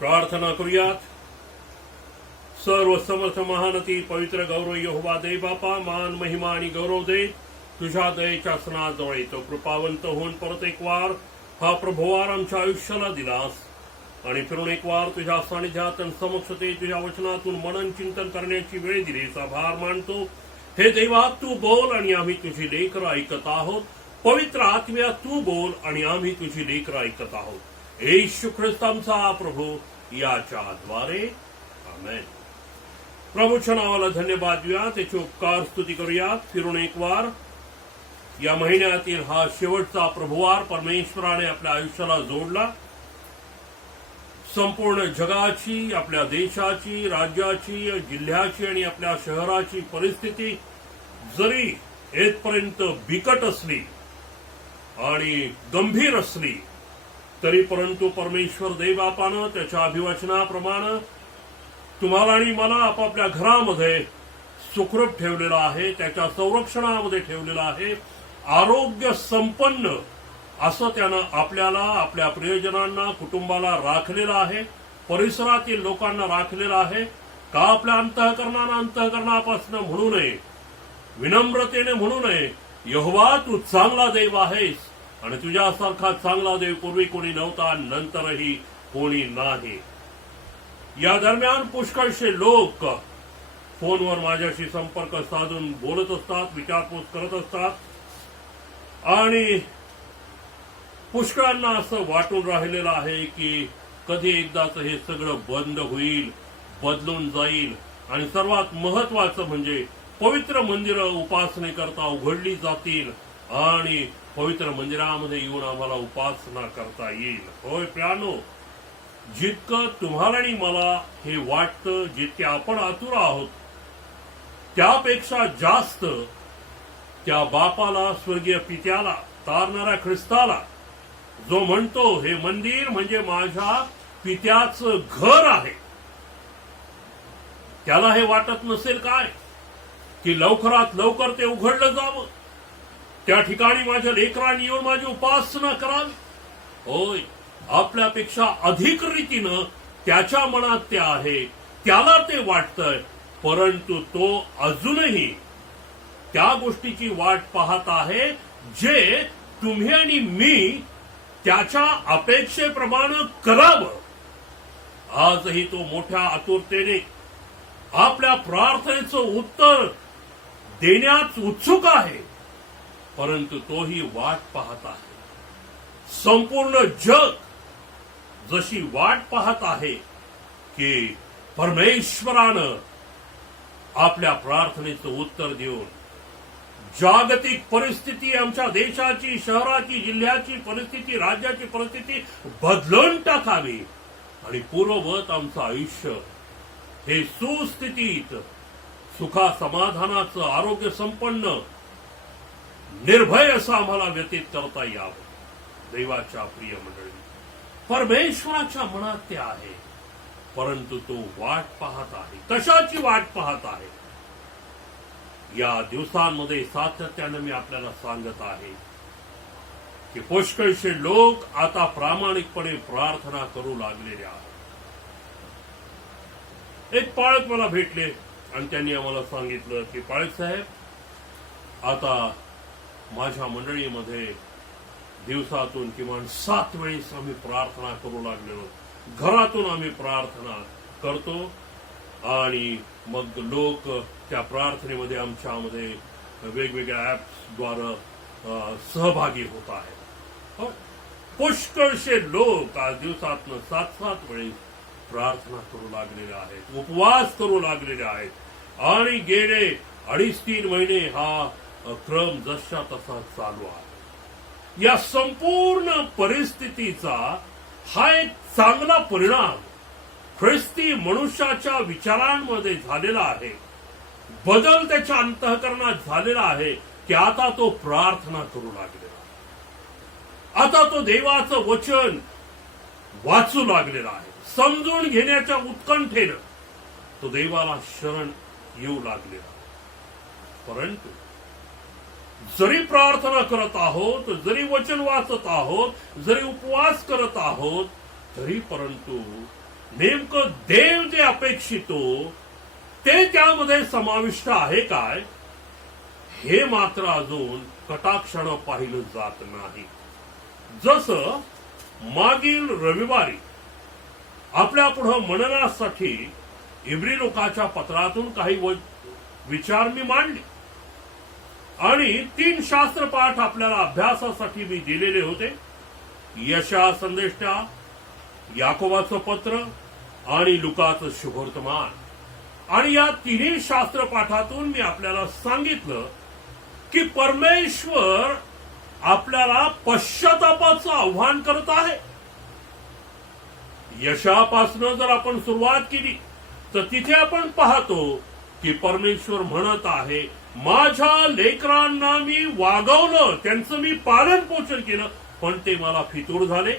प्रार्थना करूयात. सर्व समर्थ महानती पवित्र गौरव यहोवा दे बापा, मान महिमा आणि गौरव दे तुझ्या दयेच्या सणाजवळ येतो. कृपावंत होऊन परत एक वार हा प्रभुवार आमच्या आयुष्याला दिलास आणि फिरून एक वार तुझ्या सानिध्यात आणि समक्षते तुझ्या वचनातून मनन चिंतन करण्याची वेळ दिलीस. आभार मानतो. हे देवा, तू बोल आणि आम्ही तुझी लेकरं ऐकत आहोत. पवित्र आत्म्या, तू बोल आणि आम्ही तुझी लेकरं ऐकत आहोत. येशू ख्रिस्त आमचा प्रभू याच्या द्वारे आमेन. प्रभूच्या नावाला धन्यवाद देऊया, त्याची उपकार स्तुती करूयात. फिरून एक वार या महिन्यातील हा शेवटचा प्रभुवार परमेश्वराने आपल्या आयुष्याला जोडला. संपूर्ण जगाची, आपल्या देशाची, राज्याची, जिल्ह्याची आणि आपल्या शहराची परिस्थिती जरी येथपर्यंत बिकट असली आणि गंभीर असली तरी परंतु परमेश्वर देवबापानं त्याच्या अभिवचनाप्रमाणे तुम्हाला आणि मला आपापल्या घरामध्ये सुखरूप ठेवलेला आहे, त्याच्या संरक्षणामध्ये ठेवलेला आहे. आरोग्य संपन्न असं त्यानं आपल्याला, आपल्या प्रियजनांना, कुटुंबाला राखलेलं आहे. परिसरातील लोकांना राखलेलं आहे. का आपल्या अंतःकरणापासून म्हणू नये, विनम्रतेने म्हणू नये, यहोवा तू चांगला देव आहेस आणि तुझ्यासारखा चांगला देव पूर्वी कोणी नव्हता, नंतरही कोणी नाही. या दरम्यान पुष्कळशे लोक फोनवर माझ्याशी संपर्क साधून बोलत असतात, विचारपूस करत असतात आणि पुष्कळांना असं वाटून राहिलेलं आहे की कधी एकदाच हे सगळं बंद होईल, बदलून जाईल आणि सर्वात महत्वाचं म्हणजे पवित्र मंदिरं उपासनेकरता उघडली जातील आणि पवित्र मंदिरामध्ये येऊन आम्हाला उपासना करता येईल. होय प्रियानो, जितकं तुम्हाला आणि मला हे वाटतं, जितके आपण आतुर आहोत, त्यापेक्षा जास्त त्या बापाला, स्वर्गीय पित्याला, तारणाऱ्या ख्रिस्ताला, जो म्हणतो हे मंदिर म्हणजे माझ्या पित्याचं घर आहे, त्याला हे वाटत नसेल काय की लवकरात लवकर ते उघडलं जावं, त्या ठिकाणी माझ्या लेकरांनी येऊन माझी उपासना करावी. होय, आपल्यापेक्षा अधिक रीतीनं त्याच्या मनात ते आहे, त्याला ते वाटतंय, परंतु तो अजूनही त्या गोष्टीची वाट पाहत आहे जे तुम्ही आणि मी त्याच्या अपेक्षेप्रमाणे करावं. आजही तो मोठ्या आतुरतेने आपल्या प्रार्थनेचं उत्तर देण्यास उत्सुक आहे, परंतु तोही वाट पाहत आहे. संपूर्ण जग जशी वाट पाहत आहे की परमेश्वरानं आपल्या प्रार्थनेचं उत्तर देऊन जागतिक परिस्थिती, आमच्या देशाची, शहराची, जिल्ह्याची परिस्थिती, राज्याची परिस्थिती बदलून टाकावी आणि पूर्ववत आमचं आयुष्य हे सुस्थितीत, सुखा समाधानाचं, आरोग्य संपन्न, निर्भय असं आम्हाला व्यतीत करता यावं. देवाच्या प्रिय मंडळी, परमेश्वराच्या मनात ते आहे, परंतु तो वाट पाहत आहे. कशाची वाट पाहत आहे? या दिवसांमध्ये सातत्यानं मी आपल्याला सांगत आहे की पुष्कळशे लोक आता प्रामाणिकपणे प्रार्थना करू लागलेले आहेत. एक पाळक मला भेटले आणि त्यांनी आम्हाला सांगितलं की पाळक साहेब, आता माझ्या मंडळीमध्ये दिवसातून किमान 7 वेळेस आम्ही प्रार्थना करू लागलेलो. घरातून आम्ही प्रार्थना करतो आणि मग लोक त्या प्रार्थनेमध्ये आमच्यामध्ये वेगवेगळ्या ऍप्सद्वारे सहभागी होत आहेत. पुष्कळशे लोक आज दिवसातनं 7 वेळेस प्रार्थना करू लागलेले आहेत, उपवास करू लागलेले आहेत आणि गेले 2.5-3 महिने हा क्रम जसा तसा चालू आहे. या संपूर्ण परिस्थितीचा हा एक चांगला परिणाम ख्रिस्ती मनुष्याच्या विचारांमध्ये झालेला आहे. बदल त्याच्या अंतःकरणात झालेला आहे की आता तो प्रार्थना करू लागलेला आहे. आता तो देवाचं वचन वाचू लागलेला आहे. समजून घेण्याच्या उत्कंठेनं तो देवाला शरण येऊ लागलेला. परंतु जरी प्रार्थना करत आहोत, जरी वचन वाचत आहोत, जरी उपवास करत आहोत, तरी परंतु नेमकं देव जे अपेक्षितो ते त्यामध्ये समाविष्ट आहे काय, हे मात्र अजून कटाक्षानं पाहिलं जात नाही. जसं मागील रविवारी आपल्या पुढं मननासाठी इब्री लोकाच्या पत्रातून काही विचार मी मांडले आणि 3 शास्त्रपाठ आपल्याला अभ्यासासाठी मी दिलेले होते. यशा संदेष्टा, याकोबाचं पत्र आणि लुकाचं शुभवर्तमान. आणि या तिन्ही शास्त्रपाठातून मी आपल्याला सांगितलं की परमेश्वर आपल्याला पश्चातापाचं आव्हान करत आहे. यशापासनं जर आपण सुरुवात केली तर तिथे आपण पाहतो की परमेश्वर म्हणत आहे, माझ्या लेकरांना मी वागवलं, त्यांचं मी पालन पोषण केलं, पण ते मला फितूर झाले,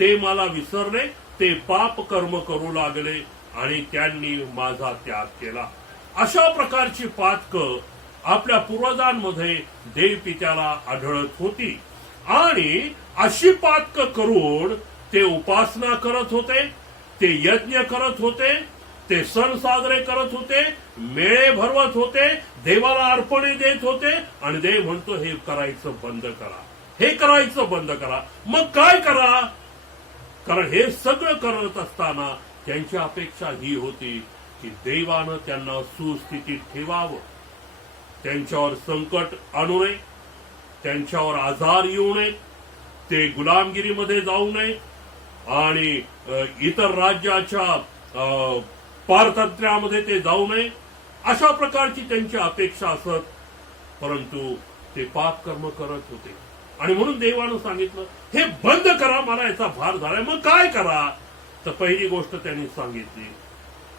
ते मला विसरले, ते पाप कर्म करू लागले आणि त्यांनी माझा त्याग केला. अशा प्रकारची पातकं आपल्या पूर्वजांमध्ये देवपित्याला आढळत होती आणि अशी पातकं करून ते उपासना करत होते, ते यज्ञ करत होते, ते सण साजरे करत होते, मेळे भरवत होते, देवाला अर्पणे देत होते आणि देव म्हणतो हे करायचं बंद करा, हे करायचं बंद करा. मग काय करा? कारण हे सगळं करत असताना त्यांची अपेक्षा ही होती की देवानं त्यांना सुस्थितीत ठेवावं, त्यांच्यावर संकट आणू नये, त्यांच्यावर आजार येऊ नये, ते गुलामगिरीमध्ये जाऊ नये आणि इतर राज्याच्या पारतंत्र्यामध्ये ते जाऊ नये, अशा प्रकारची त्यांची अपेक्षा असत. परंतु ते पाप कर्म करत होते आणि म्हणून देवानं सांगितलं हे बंद करा, मला याचा भार झालाय. मग काय करा? तर पहिली गोष्ट त्यांनी सांगितली,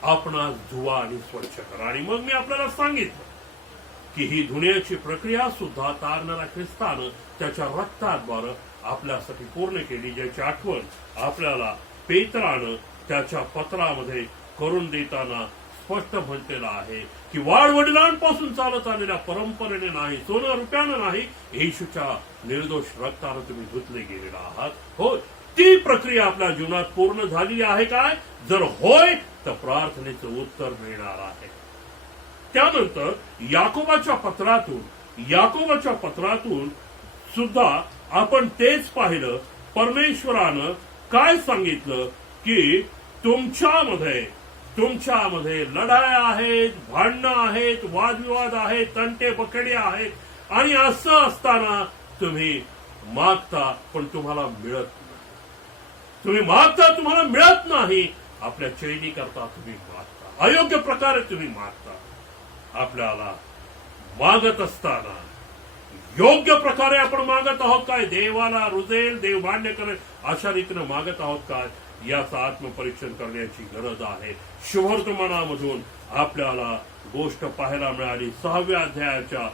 आपणास धुवा आणि स्वच्छ करा. आणि मग मी आपल्याला सांगितलं की ही धुण्याची प्रक्रिया सुद्धा तारणारा ख्रिस्तानं त्याच्या रक्ताद्वारे आपल्यासाठी पूर्ण केली, ज्याची आठवण आपल्याला पेत्रानं त्याच्या पत्रामध्ये करून देताना स्पष्ट म्हटलेलं आहे की वाडवडिलांपासून चालत आलेल्या परंपरेने नाही, सोनं रुपयानं नाही, येशूच्या निर्दोष रक्तानं तुम्ही धुतले गेलेला आहात. हो, ती प्रक्रिया आपल्या जीवनात पूर्ण झाली आहे काय? जर होय तर प्रार्थनेचं उत्तर मिळणार आहे. त्यानंतर याकोबाच्या पत्रातून सुद्धा आपण तेच पाहिलं. परमेश्वरानं काय सांगितलं की तुमच्यामध्ये लढाया आहेत, भांडणं आहेत, वादविवाद आहेत, तंटे बकडे आहेत आणि असं असताना तुम्ही मागता पण तुम्हाला मिळत नाही. तुम्ही मागता तुम्हाला मिळत नाही. आपल्या चैनी करता तुम्ही मागता, अयोग्य प्रकारे तुम्ही मागता. आपल्याला मागत असताना योग्य प्रकारे आपण मागत आहोत काय? देवाला रुजेल, देव मान्य करेल अशा रीतीने मागत आहोत काय? याचं आत्मपरीक्षण करण्याची गरज आहे. शुभवर्तमानामधून आपल्याला गोष्ट पाहायला मिळाली 6व्या अध्यायाच्या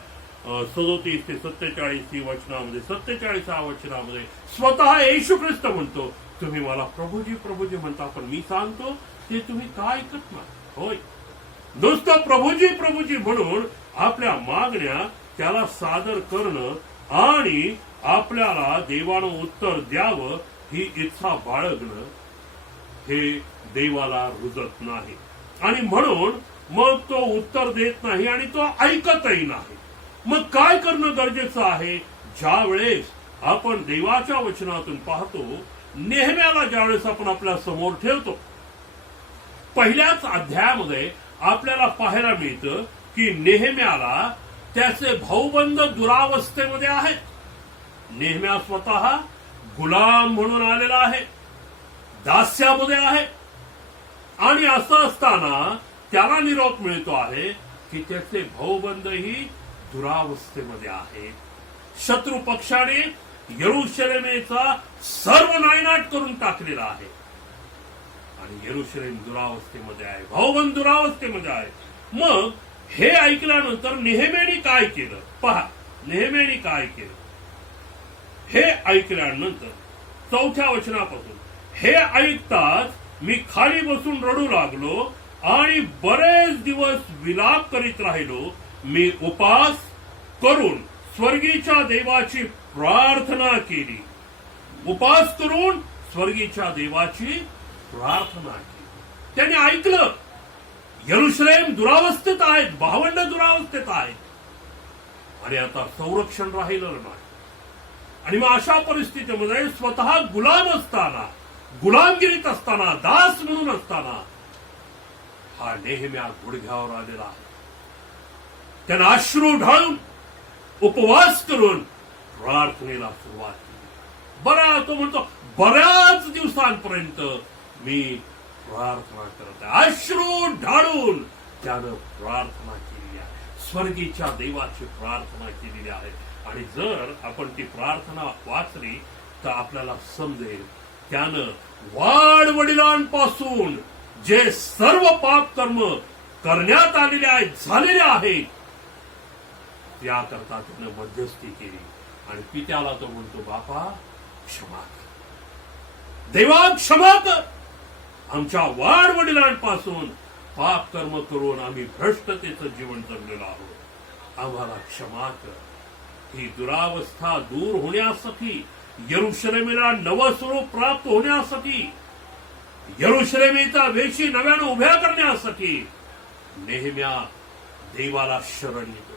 37 ते 47 वचनामध्ये. 47व्या वचनामध्ये स्वतः येशू ख्रिस्त म्हणतो, तुम्ही मला प्रभूजी प्रभूजी म्हणता, पण मी सांगतो ते तुम्ही काय ऐकत नाही. होय, नुसतं प्रभूजी प्रभूजी म्हणून आपल्या मागण्या त्याला सादर करणं आणि आपल्याला देवानं उत्तर द्यावं ही इच्छा बाळगणं हे देवाला रुजत नाही. आणि म्हणून मग तो उत्तर देत नाही आणि तो ऐकतही नाही. मग काय करणं गरजेचं आहे? ज्या वेळेस आपण देवाच्या वचनातून पाहतो, नेहम्याला ज्यावेळेस आपण आपल्या समोर ठेवतो, पहिल्याच अध्यायामध्ये आपल्याला पाहायला मिळतं की नेहम्याला त्याचे भाऊबंद दुरावस्थेमध्ये आहेत. नेहम्या स्वतः गुलाम म्हणून आलेला आहे, दास्यामध्ये आहे आणि असं असताना त्याला निरोप मिळतो आहे की त्याचे भाऊबंदही दुरावस्थेमध्ये आहेत. शत्रू पक्षाने यरुशलेमेचा सर्व नायनाट करून टाकलेला आहे आणि यरुशलेम दुरावस्थेमध्ये आहे, भाऊबंद दुरावस्थेमध्ये आहे. मग हे ऐकल्यानंतर नेहम्याने काय केलं? पहा, नेहम्याने काय केलं हे ऐकल्यानंतर 4थ्या वचनापासून, हे ऐकताच मी खाली बसून रडू लागलो आणि बरेच दिवस विलाप करीत राहिलो. मी उपास करून स्वर्गीच्या देवाची प्रार्थना केली. त्याने ऐकलं. यरुशलेम दुरावस्थेत आहेत, भावंड दुरावस्थेत आहेत, आणि आता संरक्षण राहिलं नाही. आणि मग अशा परिस्थितीमध्ये स्वतः गुलाम असताना, गुलामगिरीत असताना, दास म्हणून असताना हा नेहम्या गुडघ्यावर आलेला आहे. त्यानं अश्रू ढाळून उपवास करून प्रार्थनेला सुरुवात केली. तो म्हणतो बऱ्याच दिवसांपर्यंत मी प्रार्थना करत आहे. अश्रू ढाळून त्यानं प्रार्थना केलेली आहे, स्वर्गीच्या देवाची प्रार्थना केलेली आहे. आणि जर आपण ती प्रार्थना वाचली तर आपल्याला समजेल त्यानं वाडवडिलांपासून जे सर्व पाप कर्म करण्यात आलेले आहेत, झालेले आहेत, त्याकरता त्यानं मध्यस्थी केली. आणि पित्याला तो म्हणतो, बापा क्षमा कर, देवा क्षमा कर, आमच्या वाडवडिलांपासून पाप कर्म करून आम्ही भ्रष्टतेचं जीवन जगलेलो आहोत, आम्हाला क्षमा कर. ही दुरावस्था दूर होण्यासाठी, यरुशलेमेला नवं स्वरूप प्राप्त होण्यासाठी, यरुशलेमेचा वेशी नव्यानं उभ्या करण्यासाठी नेहम्या देवाला शरण येतो,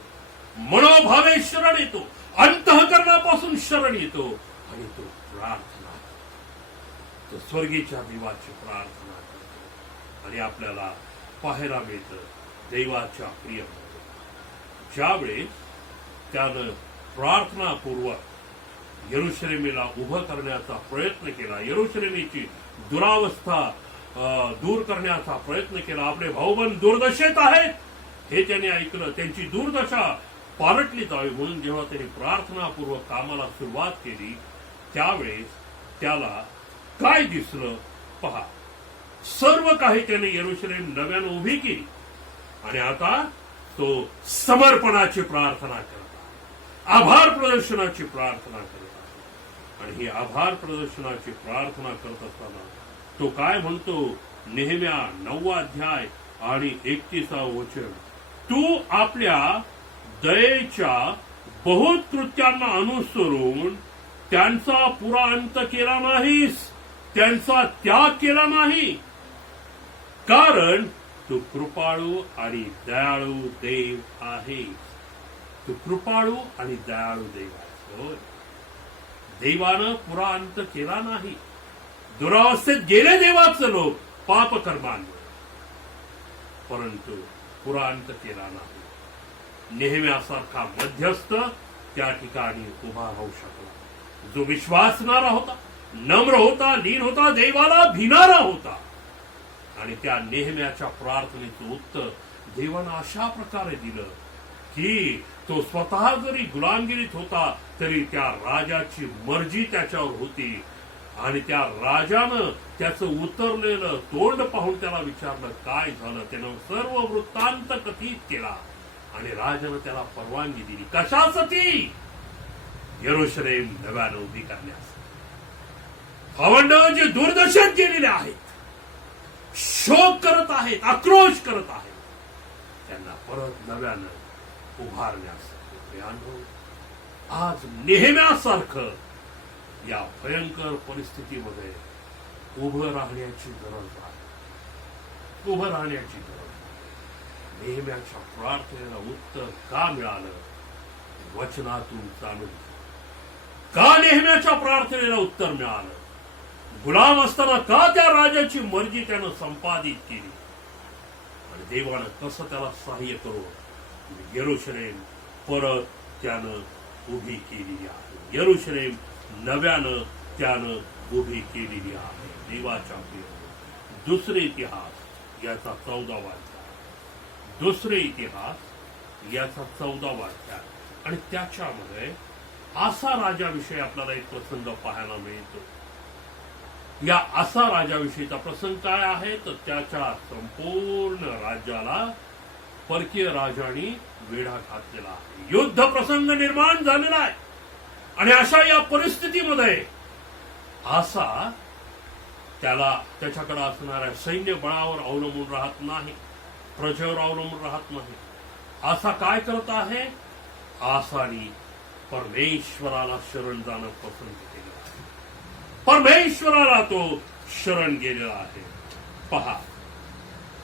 मनोभावे शरण येतो, अंतःकरणापासून शरण येतो आणि तो प्रार्थना करतो, तो स्वर्गीच्या देवाची प्रार्थना करतो. आणि आपल्याला पाहायला मिळतं देवाच्या प्रिय ज्यावेळेस त्यानं प्रार्थनापूर्वक यरुशलेमेला उभं करण्याचा प्रयत्न केला, यरुशलेमेची दुरावस्था दूर करण्याचा प्रयत्न केला. आपले भाऊबंद दुर्दशेत आहेत हे त्याने ऐकलं, त्यांची दुर्दशा पालटली जावी म्हणून जेव्हा त्यांनी प्रार्थनापूर्वक कामाला सुरुवात केली त्यावेळेस त्याला काय दिसलं पहा. सर्व काही त्याने यरुशलेम नव्यानं उभी केली आणि आता तो समर्पणाची प्रार्थना करत आहे, आभार प्रदर्शनाची प्रार्थना करत आहे. आणि ही आभार प्रदर्शनाची प्रार्थना करत असताना तो काय म्हणतो, नेहम्या 9 अध्याय आणि 31 वचन, तू आपल्या दयेच्या बहुत कृत्यांना अनुसरून त्यांचा पुरा अंत केला नाहीस, त्यांचा त्याग केला नाही, कारण तू कृपाळू आणि दयाळू देव आहेस. तू कृपाळू आणि दयाळू देव आहेस. देवानं पुरा अंत केला नाही. दुरावस्थेत गेले देवाचे लोक पापकर्मांवर, परंतु पुरा अंत केला नाही. नेहम्यासारखा मध्यस्थ त्या ठिकाणी उभा राहू शकला, जो विश्वासणारा होता, नम्र होता, लीन होता, देवाला भिनारा होता. आणि त्या नेहम्याच्या प्रार्थनेचं उत्तर देवानं अशा प्रकारे दिलं की तो स्वतः जरी गुलामगिरीत होता तरी त्या राजाची मर्जी त्याच्यावर होती. आणि त्या राजानं त्याचं उतरलेलं तोंड पाहून त्याला विचारलं काय झालं. त्यानं सर्व वृत्तांत कथित केला आणि राजानं त्याला परवानगी दिली. कशासाठी? यरुशलेम नव्यानं उभी करण्यास. भावंड जे दुर्दशेत गेलेले आहेत, शोक करत आहेत, आक्रोश करत आहेत, त्यांना परत नव्यानं उभारण्यासाठी आज नेहम्यासारखं या भयंकर परिस्थितीमध्ये उभं राहण्याची गरज आहे. उभं राहण्याची गरज आहे. नेहम्याच्या प्रार्थनेला उत्तर का मिळालं? वचनातून जाणून का नेहम्याच्या प्रार्थनेला उत्तर मिळालं? गुलाम असताना का त्या राजाची मर्जी त्यानं संपादित केली आणि देवानं कसं त्याला सहाय्य करून यरुशलेम परत त्यानं उभी केलेली आहे. यरुशलेम नव्यानं त्यानं उभी केलेली आहे. देवाच्या प्रिय दुसरे इतिहास याचा 14वा अध्याय, दुसरे इतिहास याचा 14वा अध्याय आणि त्याच्यामध्ये आसा राजाविषयी आपल्याला एक प्रसंग पाहायला मिळतो. या आसा राजाविषयीचा प्रसंग काय आहे तर त्याच्या संपूर्ण राज्याला परकीय राजांनी वेढा घातलेला आहे. युद्ध प्रसंग निर्माण झालेला आहे आणि अशा या परिस्थितीमध्ये आसा त्याच्याकडे असणाऱ्या सैन्य बळावर अवलंबून राहत नाही, प्रजेवर अवलंबून राहत नाही. आसा काय करत आहे? आसानी परमेश्वराला शरण जाणं पसंत केलं आहे. परमेश्वराला तो शरण गेलेला आहे. पहा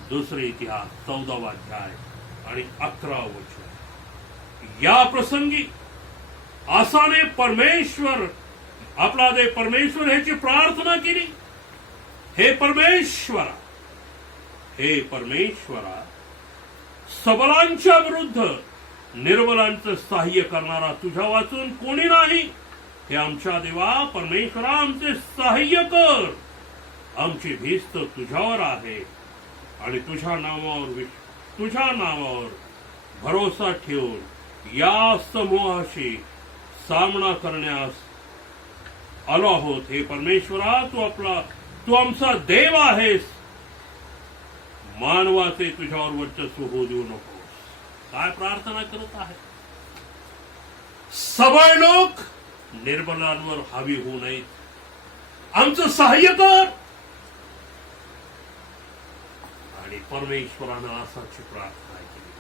दुसरे इतिहास 14वा अध्याय आणि 11वा वचन. या प्रसंगी आसाने परमेश्वर आपला देव परमेश्वर ह्याची प्रार्थना केली. हे परमेश्वरा सबलांच्या विरुद्ध निर्बलांचं सहाय्य करणारा तुझ्या वाचून कोणी नाही. हे आमच्या देवा परमेश्वरा आमचे सहाय्य कर. आमची भीस्त तुझ्यावर आहे आणि तुझ्या नावावर भरोसा ठेवून या समूहाशी सामना करण्यास आलो आहोत. हे परमेश्वरा तू आमचा देव आहेस. मानवाचे तुझ्यावर वर्चस्व होऊ देऊ नकोस. काय प्रार्थना करत आहे. सबळ लोक निर्बलांवर हावी होऊ नयेत. आमचं सहाय्य कर. आणि परमेश्वरानं आसाची प्रार्थना केली.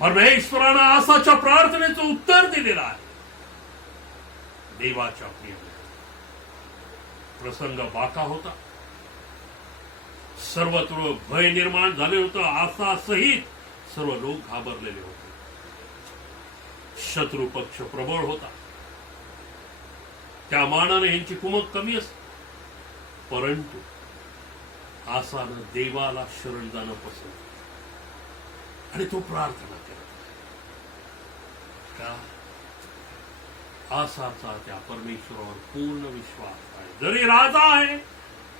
परमेश्वरानं आसाच्या प्रार्थनेचं उत्तर दिलेलं आहे. देवाच्या प्रिय प्रसंग बाका होता. सर्वत्र भय निर्माण झाले होतं. आसा सहित सर्व लोक घाबरलेले होते. शत्रू पक्ष प्रबळ होता. त्या मानाने यांची कुमक कमी असते. परंतु आसानं देवाला शरण जाणं पसंत आणि तो प्रार्थना करत का आसाचा त्या परमेश्वरावर पूर्ण विश्वास आहे. जरी राजा आहे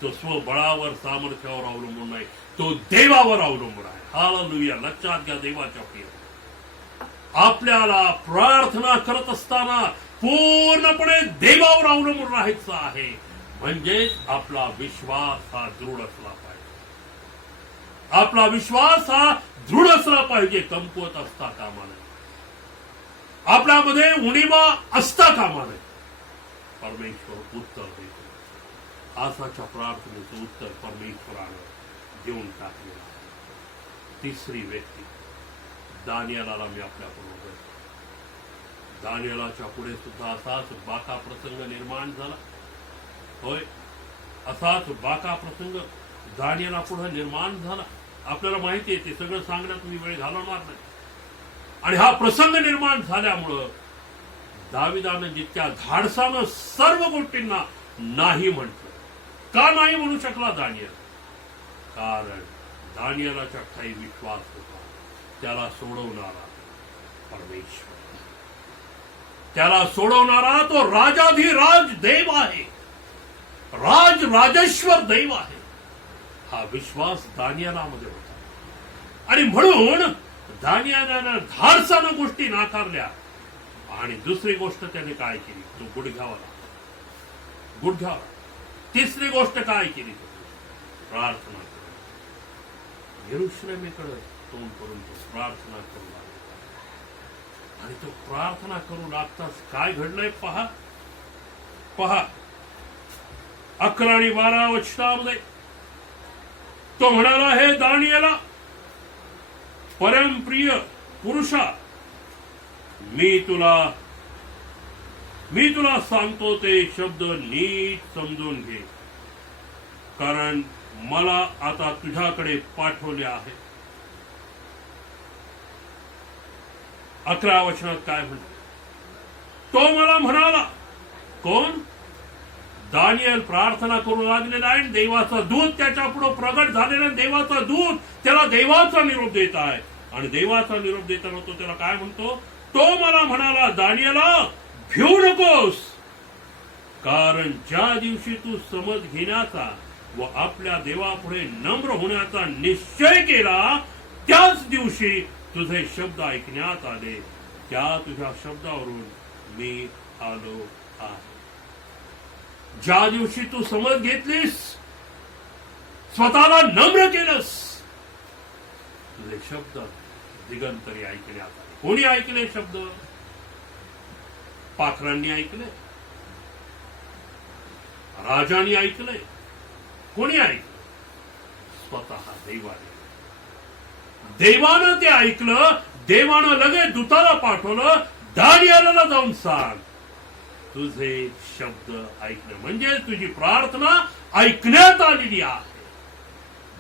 तो स्वबळावर सामर्थ्यावर अवलंबून नाही. तो देवावर अवलंबून आहे. हालेलुया. लक्षात घ्या देवाच्या प्रिय. आपल्याला प्रार्थना करत असताना पूर्णपणे देवावर अवलंबून राहायचं आहे. म्हणजेच आपला विश्वास हा दृढ असला पाहिजे. आपला विश्वास हा दृढ असला पाहिजे. कमकुवत असता कामा नये. आपल्यामध्ये उणीवा असता कामा नये. परमेश्वर उत्तर देतो. आसाच्या प्रार्थनेचं उत्तर परमेश्वरानं देऊन टाकलेलं आहे. तिसरी व्यक्ती दानिएलाला मी आपल्याबरोबर. दानिएलाच्या पुढे सुद्धा असाच बाका प्रसंग निर्माण झाला. होय, असाच बाका प्रसंग दानिएला पुढे निर्माण झाला. आपल्याला माहिती आहे. ते सगळं सांगण्यात मी वेळ घालवणार नाही. आणि हा प्रसंग निर्माण झाल्यामुळं दाविदानं जितक्या धाडसानं सर्व गोष्टींना नाही म्हटलं. का नाही म्हणू शकला दानिएल? कारण दानिएलाच्या ठाई विश्वास होता. त्याला सोडवणारा परमेश्वर. त्याला सोडवणारा तो राजाधिराज देव आहे. राजेश्वर देव आहे. हा विश्वास दानिएलामध्ये होता. आणि म्हणून दानिएलानं धाडसानं गोष्टी नाकारल्या. आणि दुसरी गोष्ट त्याने काय केली? तो गुडघ्यावर. तिसरी गोष्ट काय केली? प्रार्थना करून यरूशलेमेकडे तोंड करून तो प्रार्थना करू लागला. आणि तो प्रार्थना करू लागताच काय घडलंय पहा. 11 आणि 12 वचनामध्ये तो म्हणाला, हे दानिएला परमप्रिय पुरुषा, मी तुला सांगतो ते शब्द नीट समजून घे. कारण मला आता तुझ्याकडे पाठवले आहे. 11 वचनात काय म्हणतो? तो मला म्हणाला. कोण? दानिएल प्रार्थना करू लागलेला आहे. देवाचा दूत त्याच्या पुढे प्रगट झालेला. देवाचा दूत त्याला देवाचा निरोप देत आहे. आणि देवाचा निरोप देताना तो त्याला काय म्हणतो? तो मला म्हणाला, दानिएला भिवू नकोस. कारण ज्या दिवशी तू समज घेण्याचा व आपल्या देवापुढे नम्र होण्याचा निश्चय केला, त्याच दिवशी तुझे शब्द ऐकण्यात आले. त्या तुझ्या शब्दावरून मी आलो आहे. ज्या दिवशी तू समज घेतलीस, स्वतःला नम्र केलंस, तुझे शब्द दिगंतरी ऐकण्यात आले. कोणी ऐकले शब्द? पाखरांनी ऐकले, राजांनी ऐकले. कोणी ऐकलं? स्वतः देवाने. देवानं ते ऐकलं. देवानं लगेच दूताला पाठवलं, दानिएलाला जाऊन सांग तुझे शब्द ऐकले. म्हणजे तुझी प्रार्थना ऐकण्यात आलेली आहे.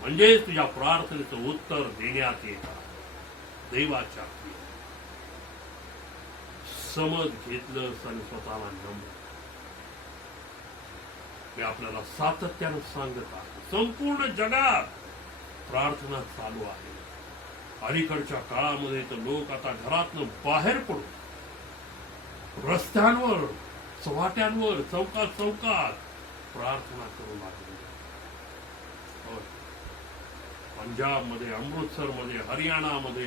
म्हणजेच तुझ्या प्रार्थनेचं उत्तर देण्यात येतात. देवाच्या प्रिय, समज घेतलं आणि स्वतःला नमलं. मी आपल्याला सातत्यानं सांगत आहे, संपूर्ण जगात प्रार्थना चालू आहे. अलीकडच्या काळामध्ये तर लोक आता घरातनं बाहेर पडून रस्त्यांवर, चव्हाट्यांवर, चौकात प्रार्थना करू लागले. पंजाबमध्ये, अमृतसरमध्ये, हरियाणामध्ये,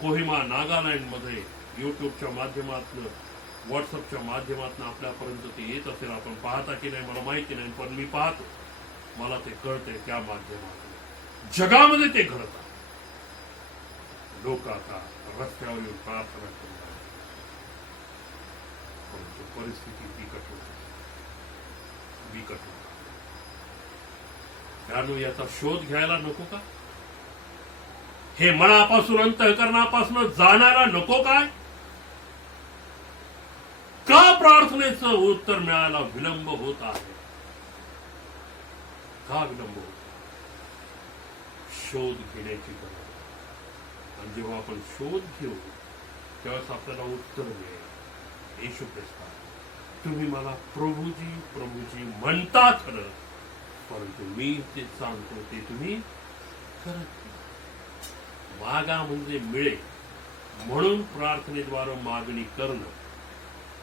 कोहिमा, नागालँडमध्ये युट्यूबच्या माध्यमातून, व्हॉट्सअपच्या माध्यमातून आपल्यापर्यंत ते येत असेल. आपण पाहता की नाही मला माहिती नाही, पण मी पाहतो, मला ते कळते. त्या माध्यमातून जगामध्ये ते घडत आहे. लोक आता रस्त्यावर येऊन प्रार्थना करत आहेत. परंतु परिस्थिती बिकट होत त्यानं याचा शोध घ्यायला नको का? हे मनापासून, अंतःकरणापासून जाणारा नको काय? का प्रार्थनेचं उत्तर मिळायला विलंब होत आहे? का विलंब होत? शोध घेण्याची गरज. आणि जेव्हा आपण शोध घेऊ त्यावेळेस आपल्याला उत्तर मिळेल. येशू ख्रिस्ता, तुम्ही मला प्रभूजी म्हणता खरं, परंतु मी ते सांगतो ते तुम्ही करत नाही. मागा म्हणजे मिळेल म्हणून प्रार्थनेद्वारे मागणी करणं,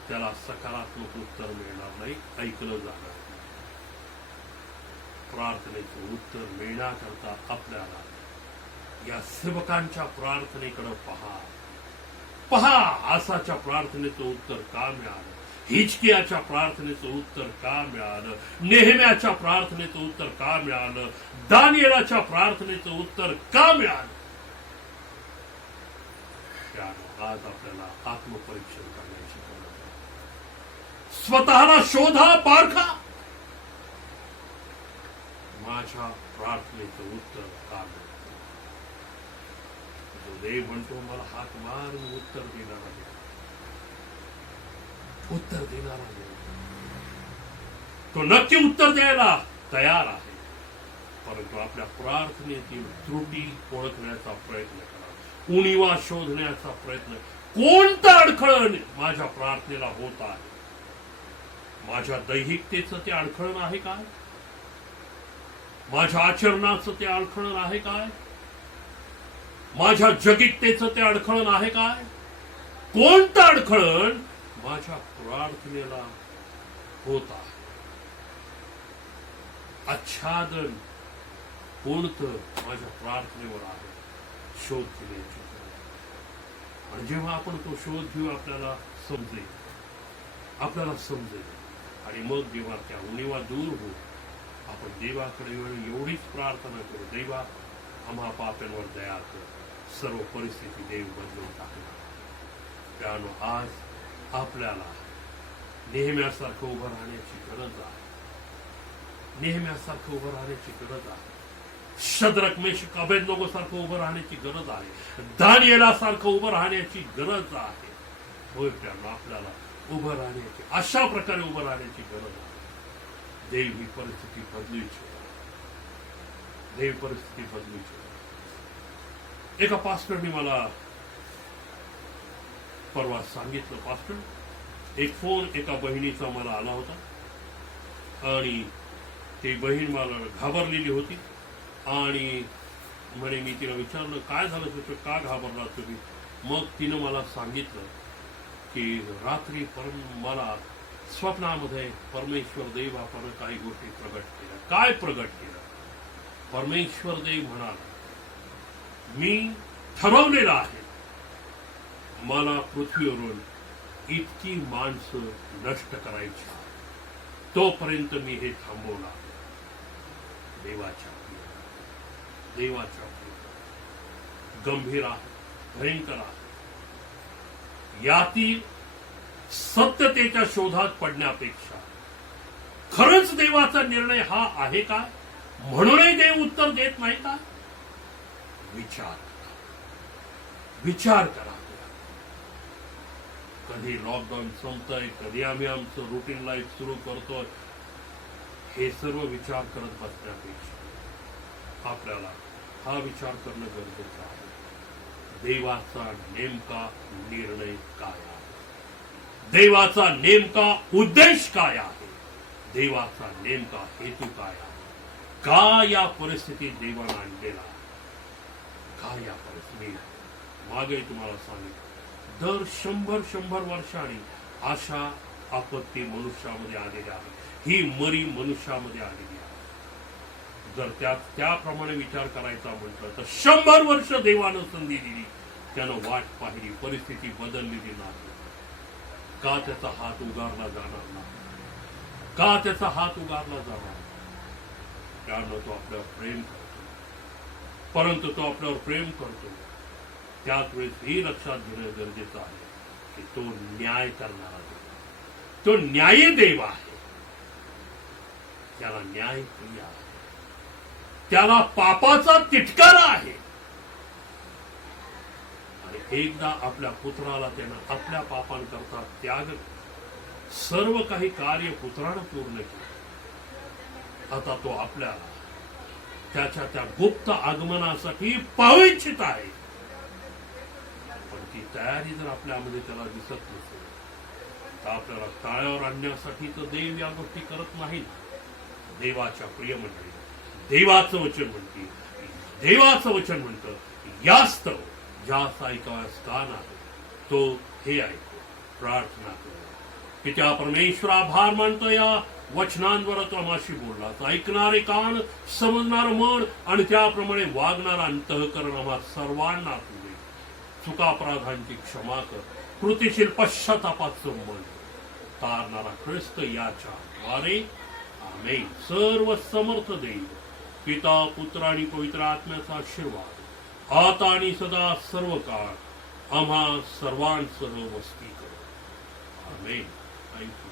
त्याला सकारात्मक उत्तर मिळणार नाही, ऐकलं जाणार नाही. प्रार्थनेचं उत्तर मिळण्याकरता आपल्याला या सेवकांच्या प्रार्थनेकडे पहा. आसाच्या प्रार्थनेचं उत्तर का मिळालं? हिजकियाच्या प्रार्थनेचं उत्तर का मिळालं? नेहम्याच्या प्रार्थनेचं उत्तर का मिळालं? दानिएलाच्या प्रार्थनेचं उत्तर का मिळालं? त्यानं आज आपल्याला आत्मपरीक्षण करण्याची गरज आहे. स्वतःला शोधा, पारखा. माझ्या प्रार्थनेचं उत्तर का मिळालं? जो देव म्हणतो मला हात मारून उत्तर देणारा आहे, तो नक्की उत्तर द्यायला तयार आहे. परंतु आपल्या प्रार्थनेतील त्रुटी ओळखण्याचा प्रयत्न करा, उणीवा शोधण्याचा प्रयत्न. कोणतं अडखळण माझ्या प्रार्थनेला होत आहे? माझ्या दैहिकतेचं ते अडखळण आहे काय? माझ्या आचरणाचं ते अडखळण आहे काय? माझ्या जगिकतेचं ते अडखळण आहे काय? कोणतं अडखळण माझ्या प्रार्थनेला होत आहे? आच्छादन कोणतं माझ्या प्रार्थनेवर आहे? शोध घेण्याची. आणि जेव्हा आपण तो शोध घेऊ आपल्याला समजेल आणि मग जेव्हा त्या उणीवा दूर होऊ, आपण देवाकडे एवढीच प्रार्थना करू, देवा आम्हा पाप्यांवर दया कर. सर्व परिस्थिती देव बदलून टाकणार. त्यानं आज आपल्याला नेहम्यासारखं उभं राहण्याची गरज आहे. शद्रक, मेशक, अबेदनगो सारखं उभं राहण्याची गरज आहे. दानिएला सारखं उभं राहण्याची गरज आहे. होय, त्यानं आपल्याला उभं राहण्याची, अशा प्रकारे उभं राहण्याची गरज आहे. देव ही परिस्थिती बदलू इच्छितो. एका पास्टरने मला परवा सांगितलं, पास्टर, एक फोन एका बहिणीचा मला आला होता आणि ती बहीण मला घाबरलेली होती आणि म्हणे, मी तिला विचारलं काय झालं तुझं, का घाबरला तुम्ही? मग तिनं मला सांगितलं की रात्री मला स्वप्नामध्ये परमेश्वर देवानं काही गोष्टी प्रगट केल्या. काय प्रगट केलं? परमेश्वर देव म्हणाला, मी ठरवलेलं आहे मला पृथ्वीवरून इतकी माणसं नष्ट करायची, तोपर्यंत मी हे थांबवणार. देवाच्या गंभीर आहे, भयंकर आहे. यातील सत्यतेच्या शोधात पडण्यापेक्षा खरंच देवाचा निर्णय हा आहे का म्हणूनही देव उत्तर देत नाही का? विचार करा. कधी लॉकडाऊन संपतंय, कधी आम्ही आमचं रुटीन लाईफ सुरू करतोय, हे सर्व विचार करत बसण्यापेक्षा आपल्याला हा विचार करणं गरजेचं आहे. देवाचा नेमका निर्णय काय आहे? देवाचा नेमका उद्देश काय आहे? देवाचा नेमका हेतू काय आहे? का या परिस्थितीत देवानं आणलेला आहे? का या परिस्थितीत मागे तुम्हाला सांगितलं, दर 100 वर्षांनी अशा आपत्ती मनुष्यामध्ये आलेल्या आहे. ही मरी मनुष्यामध्ये आलेली आहे. जर त्याप्रमाणे विचार करायचा म्हटलं तर 100 वर्ष देवानं संधी दिली, त्यानं वाट पाहिली, परिस्थिती बदललेली नाही. का त्याचा हात उगारला जाणार नाही? का त्याचा हात उगारला जाणार? त्यानं तो आपल्यावर प्रेम करतो. परंतु तो आपल्यावर प्रेम करतो त्याच वेळेस हे लक्षात घेणं गरजेचं आहे की तो न्याय करणारा देव, तो न्यायी देव आहे. त्याला न्याय प्रिय आहे. त्याला पापाचा तिटकारा आहे. आणि एकदा आपल्या पुत्राला त्यानं आपल्या पापांकरता त्याग, सर्व काही कार्य पुत्रानं पूर्ण केलं. आता तो आपल्याला त्याच्या त्या गुप्त आगमनासाठी पाहू इच्छित आहे. पण ती तयारी जर आपल्यामध्ये त्याला दिसत नसेल तर आपल्याला टाळ्यावर आणण्यासाठी तर देव या गोष्टी करत नाही. देवाच्या प्रिय मंडळी, देवाचं वचन म्हणतं, यास्तव ज्यास ऐकाव्यास कान आहे तो हे ऐको, प्रार्थना करू. की त्या परमेश्वर आभार मानतो या वचनांवर तो आम्हाशी बोलला. ऐकणारे कान, समजणारं मन आणि त्याप्रमाणे वागणारा अंतःकरण आम्हा सर्वांना तुझे चुकापराधांची क्षमा कर. कृतीशील पश्चातापाचं मन तारणारा ख्रिस्त याच्या द्वारे आमेन. सर्व समर्थ देव पिता, पुत्र आणि पवित्र आत्म्याचा आशीर्वाद आता आणि सदा सर्व काळ आम्हा सर्वांसह वस्ती करो. आमेन. थँक्यू.